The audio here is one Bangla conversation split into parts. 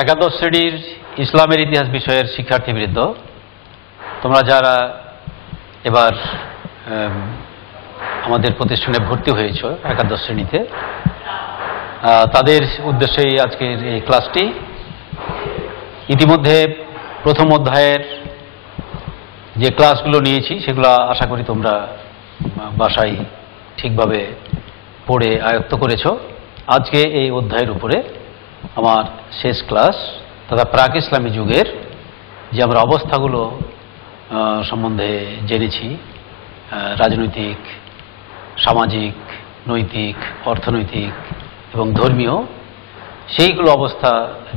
একাদশ শ্রেণীর ইসলামের ইতিহাস বিষয়ের শিক্ষার্থীবৃন্দ, তোমরা যারা এবার আমাদের প্রতিষ্ঠানে ভর্তি হয়েছ একাদশ শ্রেণীতে, তাদের উদ্দেশ্যেই আজকের এই ক্লাসটি। ইতিমধ্যে প্রথম অধ্যায়ের যে ক্লাসগুলো নিয়েছি সেগুলো আশা করি তোমরা বাসায় ঠিকভাবে পড়ে আয়ত্ত করেছ। আজকে এই অধ্যায়ের উপরে আমার শেষ ক্লাস, তথা প্রাক ইসলামী যুগের যে আমরা অবস্থাগুলো সম্বন্ধে জেনেছি, রাজনৈতিক, সামাজিক, নৈতিক, অর্থনৈতিক এবং ধর্মীয়, সেইগুলো অবস্থা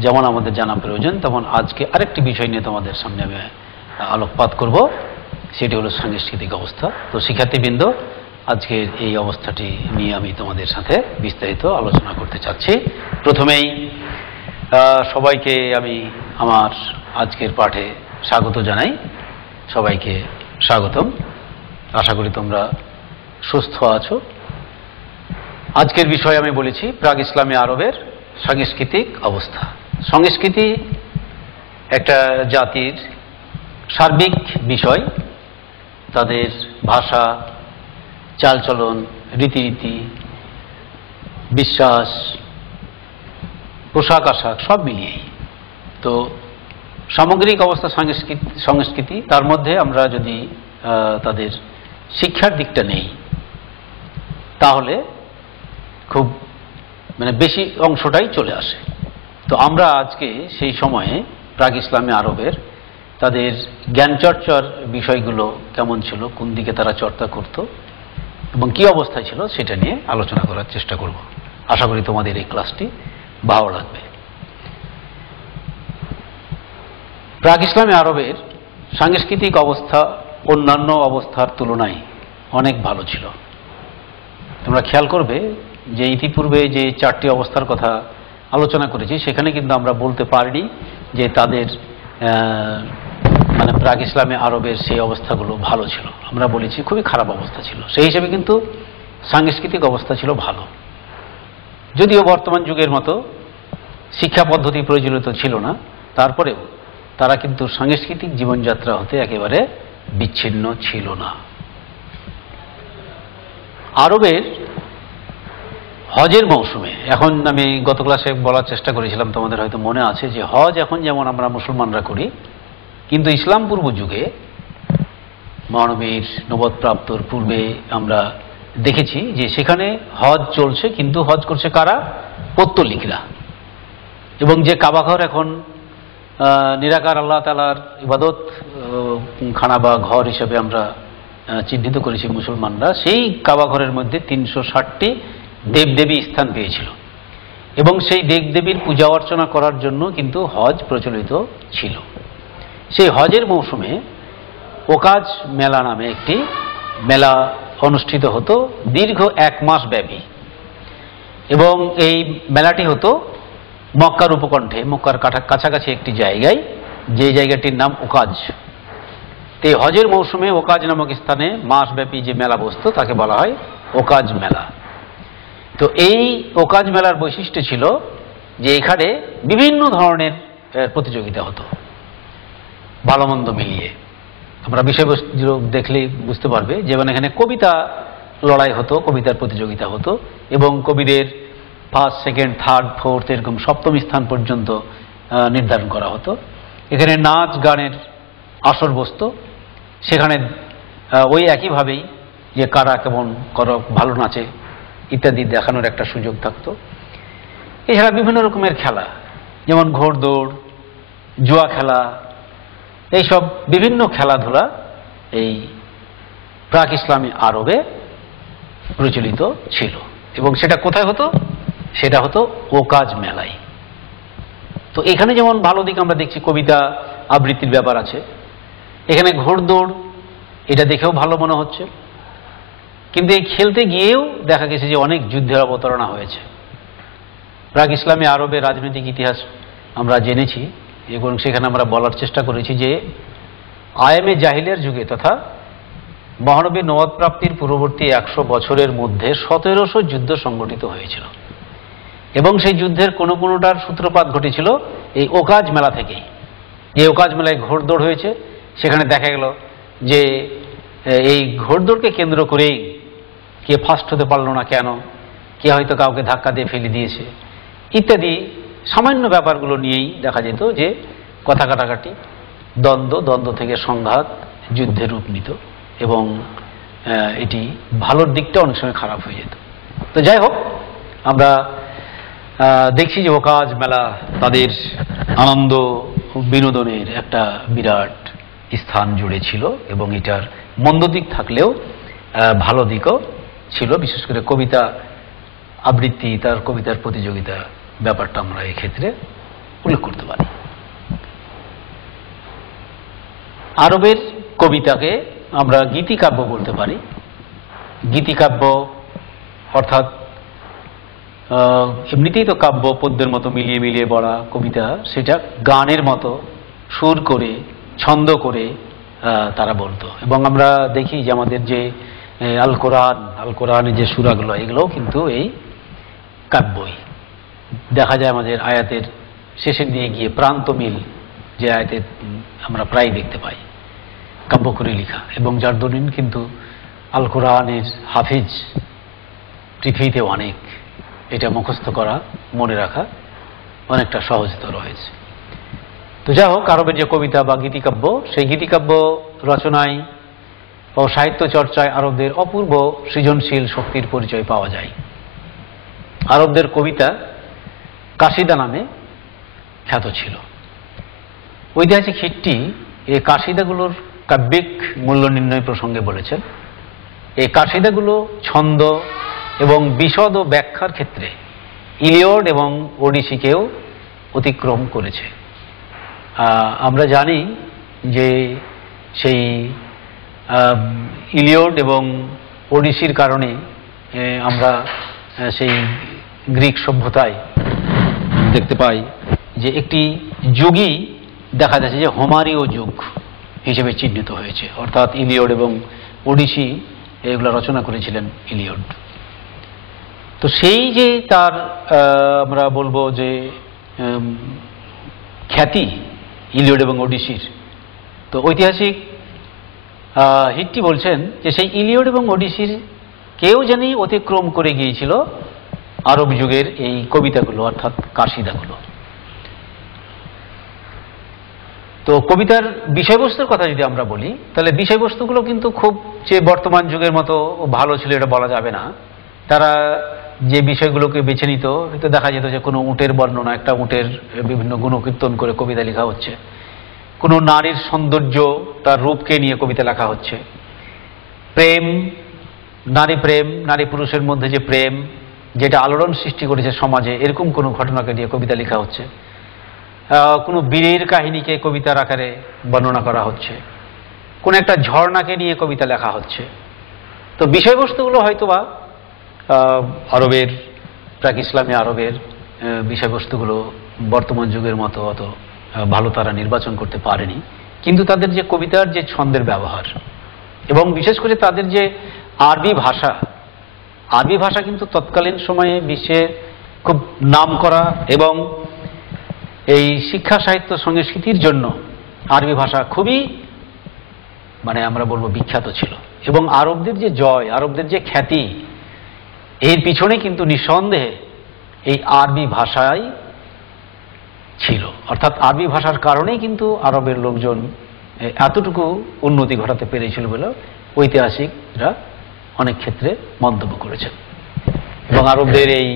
যেমন আমাদের জানা প্রয়োজন, তেমন আজকে আরেকটি বিষয় নিয়ে তোমাদের সামনে আমি আলোকপাত করব, সেটি হলো সাংস্কৃতিক অবস্থা। তো শিক্ষার্থীবৃন্দ, আজকের এই অবস্থাটি নিয়ে আমি তোমাদের সাথে বিস্তারিত আলোচনা করতে চাচ্ছি। প্রথমেই সবাইকে আমি আমার আজকের পাঠে স্বাগত জানাই। সবাইকে স্বাগতম। আশা করি তোমরা সুস্থ আছো। আজকের বিষয় আমি বলেছি প্রাক ইসলামী আরবের সাংস্কৃতিক অবস্থা। সংস্কৃতি একটা জাতির সার্বিক বিষয়। তাদের ভাষা, চালচলন, রীতিনীতি, বিশ্বাস, পোশাক আশাক সব মিলিয়েই তো সামগ্রিক অবস্থা সংস্কৃতি। তার মধ্যে আমরা যদি তাদের শিক্ষার দিকটা নেই, তাহলে খুব বেশি অংশটাই চলে আসে। তো আমরা আজকে সেই সময়ে প্রাক ইসলামী আরবের তাদের জ্ঞানচর্চার বিষয়গুলো কেমন ছিল, কোন দিকে তারা চর্চা করত এবং কি অবস্থায় ছিল, সেটা নিয়ে আলোচনা করার চেষ্টা করব। আশা করি তোমাদের এই ক্লাসটি ভালো লাগবে। প্রাক ইসলামী আরবের সাংস্কৃতিক অবস্থা অন্যান্য অবস্থার তুলনায় অনেক ভালো ছিল। তোমরা খেয়াল করবে যে ইতিপূর্বে যে চারটি অবস্থার কথা আলোচনা করেছি, সেখানে কিন্তু আমরা বলতে পারিনি যে তাদের প্রাক ইসলামী আরবের সেই অবস্থাগুলো ভালো ছিল। আমরা বলেছি খুবই খারাপ অবস্থা ছিল। সেই হিসেবে কিন্তু সাংস্কৃতিক অবস্থা ছিল ভালো। যদিও বর্তমান যুগের মতো শিক্ষা পদ্ধতি প্রচলিত ছিল না, তারপরেও তারা কিন্তু সাংস্কৃতিক জীবনযাত্রা হতে একেবারে বিচ্ছিন্ন ছিল না। আরবের হজের মৌসুমে, এখন আমি গত ক্লাসে বলার চেষ্টা করেছিলাম, তোমাদের হয়তো মনে আছে যে হজ এখন যেমন আমরা মুসলমানরা করি, কিন্তু ইসলাম পূর্ব যুগে মহানবীর নবুয়তপ্রাপ্তর পূর্বে আমরা দেখেছি যে সেখানে হজ চলছে, কিন্তু হজ করছে কারা? পৌত্তলিকরা। এবং যে কাবাঘর এখন নিরাকার আল্লাহ তাআলার ইবাদত খানা বা ঘর হিসেবে আমরা চিহ্নিত করেছি মুসলমানরা, সেই কাবাঘরের মধ্যে 360টি দেবদেবী স্থান পেয়েছিল এবং সেই দেবদেবীর পূজা অর্চনা করার জন্য কিন্তু হজ প্রচলিত ছিল। সেই হজের মৌসুমে ওকাজ মেলা নামে একটি মেলা অনুষ্ঠিত হতো দীর্ঘ 1 মাস ব্যাপী, এবং এই মেলাটি হতো মক্কার উপকণ্ঠে, মক্কার কাছাকাছি একটি জায়গায়, যে জায়গাটির নাম ওকাজ। এই হজের মৌসুমে ওকাজ নামক স্থানে মাসব্যাপী যে মেলা বসতো তাকে বলা হয় ওকাজ মেলা। তো এই ওকাজ মেলার বৈশিষ্ট্য ছিল যে এখানে বিভিন্ন ধরনের প্রতিযোগিতা হতো, ভালো মন্দ মিলিয়ে। আমরা বিষয়বস্তু দেখলেই বুঝতে পারবে যে এখানে কবিতা লড়াই হতো, কবিতার প্রতিযোগিতা হতো, এবং কবিদের 1st, 2nd, 3rd, 4th এরকম 7ম স্থান পর্যন্ত নির্ধারণ করা হতো। এখানে নাচ গানের আসর বসত, সেখানে ওই একইভাবেই যে কারা কেমন ভালো নাচে ইত্যাদি দেখানোর একটা সুযোগ থাকতো। এছাড়া বিভিন্ন রকমের খেলা, যেমন ঘোড়দৌড়, জুয়া খেলা, এইসব বিভিন্ন খেলাধুলা এই প্রাক ইসলামী আরবে প্রচলিত ছিল। এবং সেটা কোথায় হতো? সেটা হতো ওকাজ মেলায়। তো এখানে যেমন ভালো দিক আমরা দেখছি, কবিতা আবৃত্তির ব্যাপার আছে। এখানে ঘোড়দৌড়, এটা দেখেও ভালো মনে হচ্ছে, কিন্তু এই খেলতে গিয়েও দেখা গেছে যে অনেক যুদ্ধের অবতারণা হয়েছে। প্রাক ইসলামী আরবের রাজনৈতিক ইতিহাস আমরা জেনেছি এবং সেখানে আমরা বলার চেষ্টা করেছি যে আয়ামে জাহিলের যুগে তথা মহানবীর নবুয়তপ্রাপ্তির পূর্ববর্তী 100 বছরের মধ্যে 1700 যুদ্ধ সংগঠিত হয়েছিল, এবং সেই যুদ্ধের কোনোটার সূত্রপাত ঘটেছিল এই ওকাজ মেলা থেকেই। এই ওকাজ মেলায় ঘোড়দৌড় হয়েছে, সেখানে দেখা গেল যে এই ঘোড়দৌড়কে কেন্দ্র করেই কে ফার্স্ট হতে পারলো না কেন, কে হয়তো কাউকে ধাক্কা দিয়ে ফেলে দিয়েছে ইত্যাদি সামান্য ব্যাপারগুলো নিয়েই দেখা যেত যে কথা কাটাকাটি, দ্বন্দ্ব থেকে সংঘাত, যুদ্ধের রূপ নিত এবং এটি ভালোর দিকটা অনেক সময় খারাপ হয়ে যেত। তো যাই হোক, আমরা দেখছি যে ওকাজ মেলা তাদের আনন্দ বিনোদনের একটা বিরাট স্থান জুড়ে ছিল এবং এটার মন্দ দিক থাকলেও ভালো দিকও ছিল। বিশেষ করে কবিতা আবৃত্তি, তার কবিতার প্রতিযোগিতা ব্যাপারটা আমরা এক্ষেত্রে উল্লেখ করতে পারি। আরবের কবিতাকে আমরা গীতিকাব্য বলতে পারি। গীতিকাব্য অর্থাৎ এমনিতেই তো কাব্য পদ্যের মতো মিলিয়ে মিলিয়ে পড়া কবিতা, সেটা গানের মতো সুর করে ছন্দ করে তারা বলতো। এবং আমরা দেখি যে আমাদের যে আল কোরআনের যে সূরাগুলো, এগুলোও কিন্তু এই কাব্যই। দেখা যায় আমাদের আয়াতের শেষের দিকে গিয়ে প্রান্ত মিল যে আয়াতে আমরা প্রায় দেখতে পাই, কাব্য করে লেখা। এবং যার দরুন কিন্তু আল কোরআনের হাফিজ পৃথিবীতে অনেক, এটা মুখস্থ করা, মনে রাখা অনেকটা সহজতর হয়েছে। তো যাই হোক, আরবের যে কবিতা বা গীতিকাব্য, সেই গীতিকাব্য রচনায় ও সাহিত্য চর্চায় আরবদের অপূর্ব সৃজনশীল শক্তির পরিচয় পাওয়া যায়। আরবদের কবিতা কাসিদা নামে খ্যাত ছিল। ঐতিহাসিক হিট্টি এই কাসিদাগুলোর কাব্যিক মূল্য নির্ণয় প্রসঙ্গে বলেছেন, এই কাসিদাগুলো ছন্দ এবং বিশদ ও ব্যাখ্যার ক্ষেত্রে ইলিয়ড এবং ওডিসিকেও অতিক্রম করেছে। আমরা জানি যে সেই ইলিয়ড এবং ওডিসির কারণে আমরা সেই গ্রিক সভ্যতায় দেখতে পাই যে একটি যুগই দেখা যাচ্ছে যে হোমারীয় যুগ হিসেবে চিহ্নিত হয়েছে। অর্থাৎ ইলিয়ড এবং ওডিসি এগুলো রচনা করেছিলেন ইলিয়ড। তো সেই যে তার আমরা বলবো যে খ্যাতি ইলিয়ড এবং ওডিসির, তো ঐতিহাসিক হিট্টি বলছেন যে সেই ইলিয়ড এবং ওডিসির কেউ জানি অতিক্রম করে গিয়েছিল আরব যুগের এই কবিতাগুলো, অর্থাৎ কাসিদাগুলো। তো কবিতার বিষয়বস্তুর কথা যদি আমরা বলি, তাহলে বিষয়বস্তুগুলো কিন্তু খুব যে বর্তমান যুগের মতো ভালো ছিল এটা বলা যাবে না। তারা যে বিষয়গুলোকে বেছে নিত, হয়তো দেখা যেত যে কোনো উটের বর্ণনা, একটা উটের বিভিন্ন গুণকীর্তন করে কবিতা লেখা হচ্ছে, কোনো নারীর সৌন্দর্য, তার রূপকে নিয়ে কবিতা লেখা হচ্ছে, প্রেম, নারী পুরুষের মধ্যে যে প্রেম যেটা আলোড়ন সৃষ্টি করেছে সমাজে, এরকম কোনো ঘটনাকে নিয়ে কবিতা লেখা হচ্ছে, কোনো বীরের কাহিনীকে কবিতার আকারে বর্ণনা করা হচ্ছে, কোনো একটা ঝর্ণাকে নিয়ে কবিতা লেখা হচ্ছে। তো বিষয়বস্তুগুলো হয়তোবা আরবের, প্রাক ইসলামী আরবের বিষয়বস্তুগুলো বর্তমান যুগের মতো অত ভালো তারা নির্বাচন করতে পারেনি, কিন্তু তাদের যে কবিতার যে ছন্দের ব্যবহার এবং বিশেষ করে তাদের যে আরবি ভাষা কিন্তু তৎকালীন সময়ে বিশ্বে খুব নামকরা এবং এই শিক্ষা সাহিত্য সংস্কৃতির জন্য আরবি ভাষা খুবই আমরা বলবো বিখ্যাত ছিল। এবং আরবদের যে জয়, আরবদের যে খ্যাতি, এর পিছনে কিন্তু নিঃসন্দেহে এই আরবি ভাষাই ছিল। অর্থাৎ আরবি ভাষার কারণেই কিন্তু আরবের লোকজন এতটুকু উন্নতি ঘটাতে পেরেছিল বলে ঐতিহাসিকরা অনেক ক্ষেত্রে মন্তব্য করেছেন। এবং আরবদের এই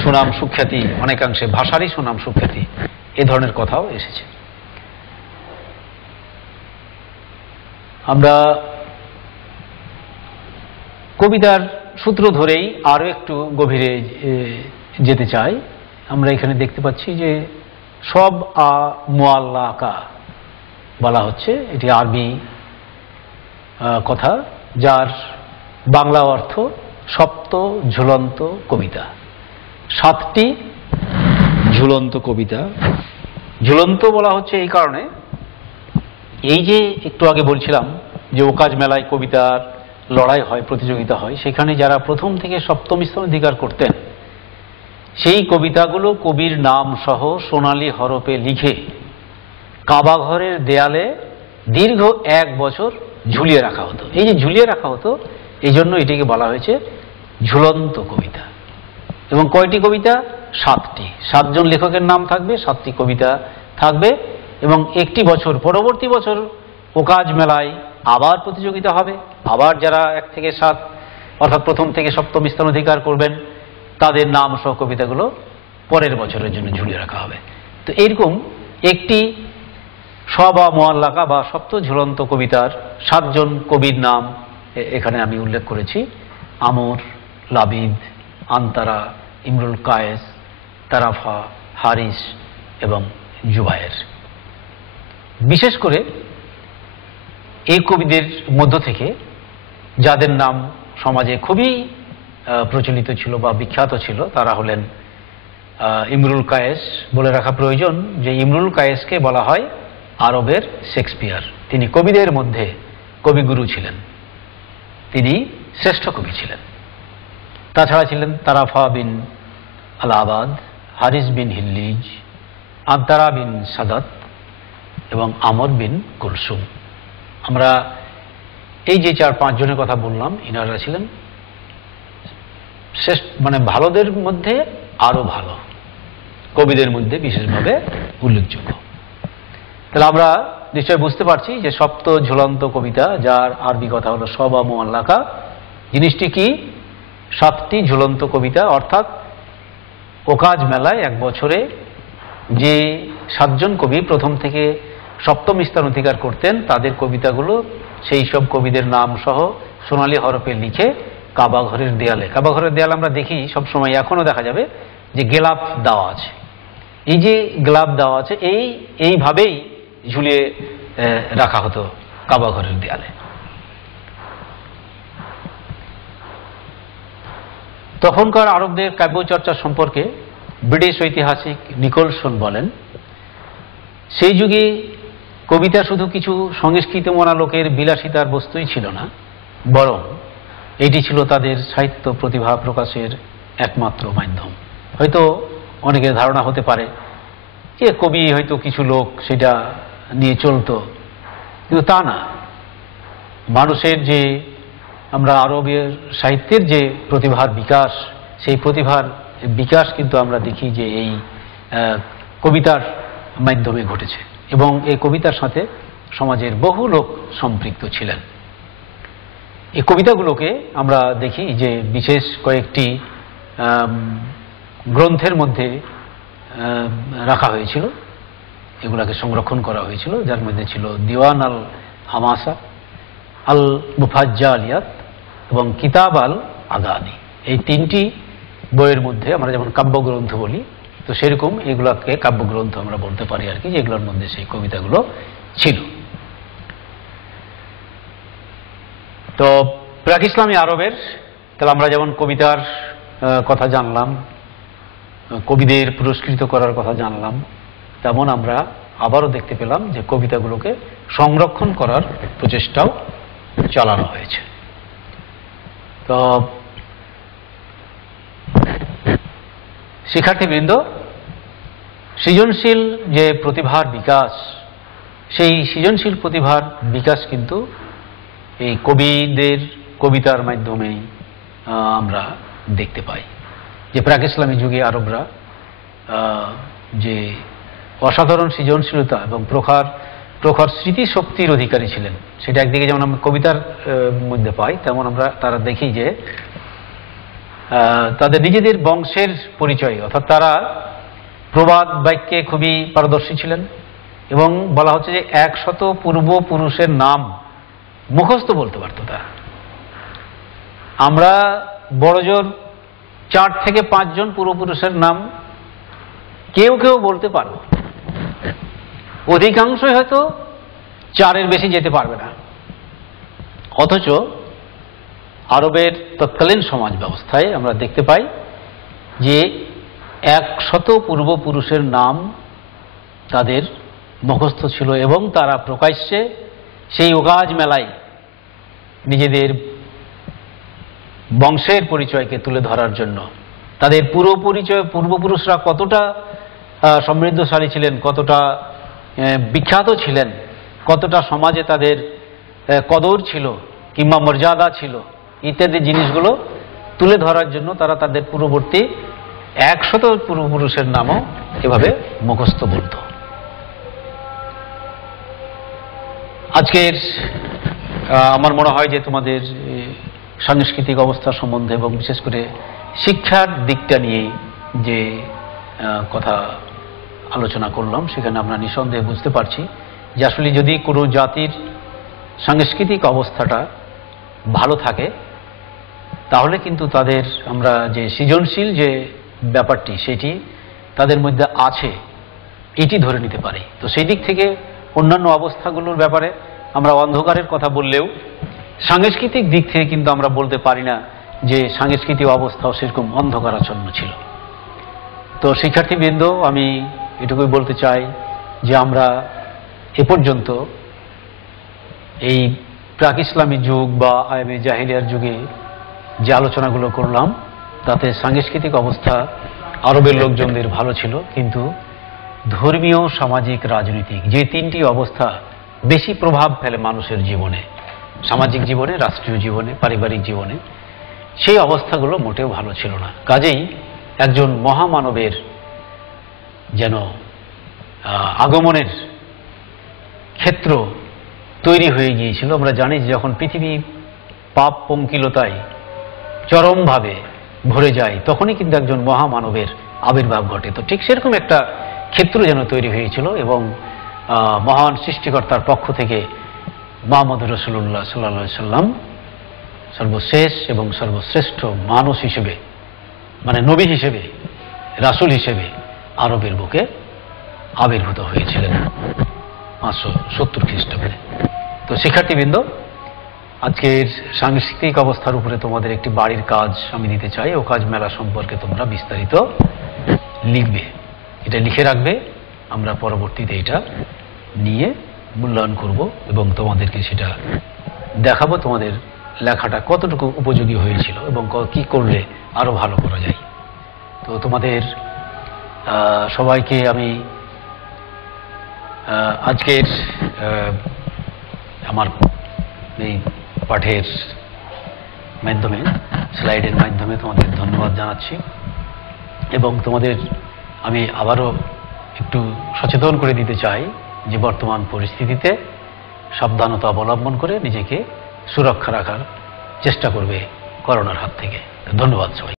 সুনাম সুখ্যাতি, অনেকাংশে ভাষারই সুনাম সুখ্যাতি, এ ধরনের কথাও এসেছে। আমরা কবিতার সূত্র ধরেই আরো একটু গভীরে যেতে চাই। আমরা এখানে দেখতে পাচ্ছি যে সব মুআল্লাকা বলা হচ্ছে, এটি আরবি কথা, যার বাংলা অর্থ সপ্ত ঝুলন্ত কবিতা। 7টি ঝুলন্ত কবিতা। ঝুলন্ত বলা হচ্ছে এই কারণে, এই যে একটু আগে বলছিলাম যে ওকাজ মেলায় কবিতার লড়াই হয়, প্রতিযোগিতা হয়, সেখানে যারা প্রথম থেকে সপ্তম স্থান অধিকার করতেন সেই কবিতাগুলো কবির নাম সহ সোনালী হরফে লিখে কাবাঘরের দেয়ালে দীর্ঘ 1 বছর ঝুলিয়ে রাখা হতো। এই যে ঝুলিয়ে রাখা হতো, এই জন্য এটিকে বলা হয়েছে ঝুলন্ত কবিতা। এবং কয়টি কবিতা? 7টি। 7 জন লেখকের নাম থাকবে, 7টি কবিতা থাকবে। এবং একটি বছর, পরবর্তী বছর ওকাজ মেলায় আবার প্রতিযোগিতা হবে। আবার যারা 1 থেকে 7 অর্থাৎ প্রথম থেকে সপ্তম স্থান অধিকার করবেন, তাদের নাম সহ কবিতাগুলো পরের বছরের জন্য ঝুলিয়ে রাখা হবে। তো এইরকম একটি বা মোয়াল্লাকা বা সপ্ত ঝুলন্ত কবিতার 7 জন কবির নাম এখানে আমি উল্লেখ করেছি: আমর, লাবিদ, আন্তারা, ইমরুল কায়েস, তারাফা, হারিস এবং জুবায়ের। বিশেষ করে এই কবিদের মধ্য থেকে যাদের নাম সমাজে খুবই প্রচলিত ছিল বা বিখ্যাত ছিল, তারা হলেন ইমরুল কায়েস। বলে রাখা প্রয়োজন যে ইমরুল কায়েসকে বলা হয় আরবের শেক্সপিয়ার। তিনি কবিদের মধ্যে কবিগুরু ছিলেন, তিনি শ্রেষ্ঠ কবি ছিলেন। তাছাড়া ছিলেন তারাফা বিন আলাবাদ, হারিস বিন হিল্লিজ, আন্তারা বিন সাদাত এবং আমর বিন কুলসুম। আমরা এই যে 4-5 জনের কথা বললাম, ইনারা ছিলেন শ্রেষ্ঠ, মানে ভালোদের মধ্যে আরো ভালো, কবিদের মধ্যে বিশেষভাবে উল্লেখযোগ্য। তাহলে আমরা নিশ্চয় বুঝতে পারছি যে সপ্ত ঝুলন্ত কবিতা, যার আরবি কথা হলো বা মুআল্লাকা, জিনিসটি কি? 7টি ঝুলন্ত কবিতা। অর্থাৎ ওকাজ মেলায় 1 বছরে যে 7 জন কবি প্রথম থেকে সপ্তম স্থান অধিকার করতেন, তাদের কবিতাগুলো সেই সব কবিদের নাম সহ সোনালী হরফে লিখে কাবাঘরের দেয়ালে, কাবাঘরের দেয়াল আমরা দেখি সবসময়, এখনো দেখা যাবে যে গেলাপ দেওয়া আছে। এই যে গ্লাব দেওয়া আছে, এইভাবেই ঝুলিয়ে রাখা হতো কাবাঘরের দেয়ালে। তখনকার আরবদের কাব্যচর্চা সম্পর্কে ব্রিটিশ ঐতিহাসিক নিকোলসন বলেন, সেই যুগে কবিতা শুধু কিছু সংস্কৃত মনা লোকের বিলাসিতার বস্তুই ছিল না, বরং এটি ছিল তাদের সাহিত্য প্রতিভা প্রকাশের একমাত্র মাধ্যম। হয়তো অনেকের ধারণা হতে পারে যে কবি হয়তো কিছু লোক সেটা নিয়ে চলতো, কিন্তু তা না। মানুষের যে, আমরা আরবের সাহিত্যের যে প্রতিভার বিকাশ, সেই প্রতিভার বিকাশ কিন্তু আমরা দেখি যে এই কবিতার মাধ্যমে ঘটেছে। এবং এই কবিতার সাথে সমাজের বহু লোক সম্পৃক্ত ছিলেন। এই কবিতাগুলোকে আমরা দেখি যে বিশেষ কয়েকটি গ্রন্থের মধ্যে রাখা হয়েছিল, এগুলাকে সংরক্ষণ করা হয়েছিল, যার মধ্যে ছিল দিওয়ান আল হামাসা, আল মুফাজ্জালিয়াত এবং কিতাব আল আগানি। এই 3টি বইয়ের মধ্যে আমরা যেমন কাব্যগ্রন্থ বলি, তো সেরকম এগুলাকে কাব্যগ্রন্থ আমরা বলতে পারি আর কি, যেগুলোর মধ্যে সেই কবিতাগুলো ছিল। তো প্রাক ইসলামী আরবের, তাহলে আমরা যেমন কবিতার কথা জানলাম, কবিদের পুরস্কৃত করার কথা জানলাম, তেমন আমরা আবারও দেখতে পেলাম যে কবিতাগুলোকে সংরক্ষণ করার প্রচেষ্টাও চালানো হয়েছে। তো শিক্ষার্থীবৃন্দ, সৃজনশীল যে প্রতিভার বিকাশ, সেই সৃজনশীল প্রতিভার বিকাশ কিন্তু এই কবিদের কবিতার মাধ্যমেই আমরা দেখতে পাই। যে প্রাক ইসলামী যুগে আরবরা যে অসাধারণ সৃজনশীলতা এবং প্রখর স্মৃতিশক্তির অধিকারী ছিলেন, সেটা একদিকে যেমন আমরা কবিতার মধ্যে পাই, তেমন আমরা তারা দেখি যে তাদের নিজেদের বংশের পরিচয়, অর্থাৎ তারা প্রবাদ বাক্যে খুবই পারদর্শী ছিলেন। এবং বলা হচ্ছে যে 100 পূর্বপুরুষের নাম মুখস্থ বলতে পারত তারা। আমরা বড়জোর 4 থেকে 5 জন পূর্বপুরুষের নাম কেউ কেউ বলতে পারবে, অধিকাংশই হয়তো 4-এর বেশি যেতে পারবে না। অথচ আরবের তৎকালীন সমাজ ব্যবস্থায় আমরা দেখতে পাই যে 100 পূর্বপুরুষের নাম তাদের মুখস্থ ছিল, এবং তারা প্রকাশ্যে সেই ওকাজ মেলায় নিজেদের বংশের পরিচয়কে তুলে ধরার জন্য তাদের পুরো পরিচয়, পূর্বপুরুষরা কতটা সমৃদ্ধশালী ছিলেন, কতটা বিখ্যাত ছিলেন, কতটা সমাজে তাদের কদর ছিল কিংবা মর্যাদা ছিল, ইত্যাদি জিনিসগুলো তুলে ধরার জন্য তারা তাদের পূর্ববর্তী 100 পূর্বপুরুষের নামও এভাবে মুখস্থ বলত। আজকের আমার মনে হয় যে তোমাদের সাংস্কৃতিক অবস্থা সম্বন্ধে এবং বিশেষ করে শিক্ষার দিকটা নিয়ে যে কথা আলোচনা করলাম, সেখানে আমরা নিঃসন্দেহে বুঝতে পারছি যে আসলে যদি কোনো জাতির সাংস্কৃতিক অবস্থাটা ভালো থাকে তাহলে কিন্তু তাদের আমরা যে সৃজনশীল যে ব্যাপারটি সেটি তাদের মধ্যে আছে এটি ধরে নিতে পারি। তো সেই দিক থেকে অন্যান্য অবস্থাগুলোর ব্যাপারে আমরা অন্ধকারের কথা বললেও সাংস্কৃতিক দিক থেকে কিন্তু আমরা বলতে পারি না যে সাংস্কৃতিক অবস্থাও সেরকম অন্ধকারাচ্ছন্ন ছিল। তো শিক্ষার্থীবৃন্দ, আমি এটুকুই বলতে চাই যে আমরা এ পর্যন্ত এই প্রাক ইসলামী যুগ বা আয়ামে জাহিলিয়ার যুগে যে আলোচনাগুলো করলাম তাতে সাংস্কৃতিক অবস্থা আরবের লোকজনদের ভালো ছিল, কিন্তু ধর্মীয়, সামাজিক, রাজনৈতিক যে তিনটি অবস্থা বেশি প্রভাব ফেলে মানুষের জীবনে, সামাজিক জীবনে, রাষ্ট্রীয় জীবনে, পারিবারিক জীবনে, সেই অবস্থাগুলো মোটেও ভালো ছিল না। কাজেই একজন মহামানবের যেন আগমনের ক্ষেত্র তৈরি হয়ে গিয়েছিল। আমরা জানি যে যখন পৃথিবী পাপ পঙ্কিলতায় চরমভাবে ভরে যায় তখনই কিন্তু একজন মহামানবের আবির্ভাব ঘটে। তো ঠিক সেরকম একটা ক্ষেত্র যেন তৈরি হয়েছিল এবং মহান সৃষ্টিকর্তার পক্ষ থেকে মুহাম্মদ রাসূলুল্লাহ সাল্লাল্লাহু আলাইহি সাল্লাম সর্বশেষ এবং সর্বশ্রেষ্ঠ মানুষ হিসেবে, মানে নবী হিসেবে, রাসূল হিসেবে আরবের বুকে আবির্ভূত হয়েছিলেন 570 খ্রিস্টাব্দে। তো শিক্ষার্থীবৃন্দ, আজকের সাংস্কৃতিক অবস্থার উপরে তোমাদের একটি বাড়ির কাজ আমি দিতে চাই। ও কাজ মেলা সম্পর্কে তোমরা বিস্তারিত লিখবে, এটা লিখে রাখবে। আমরা পরবর্তীতে এটা নিয়ে মূল্যায়ন করব এবং তোমাদেরকে সেটা দেখাবো তোমাদের লেখাটা কতটুকু উপযোগী হয়েছিল এবং কি করলে আরো ভালো করা যায়। তো তোমাদের সবাইকে আমি আজকের আমার এই পাঠের মাধ্যমে, স্লাইডের মাধ্যমে তোমাদের ধন্যবাদ জানাচ্ছি এবং তোমাদের আমি আবারও একটু সচেতন করে দিতে চাই যে বর্তমান পরিস্থিতিতে সাবধানতা অবলম্বন করে নিজেকে সুরক্ষা রাখার চেষ্টা করবে করোনার হাত থেকে। ধন্যবাদ সবাই।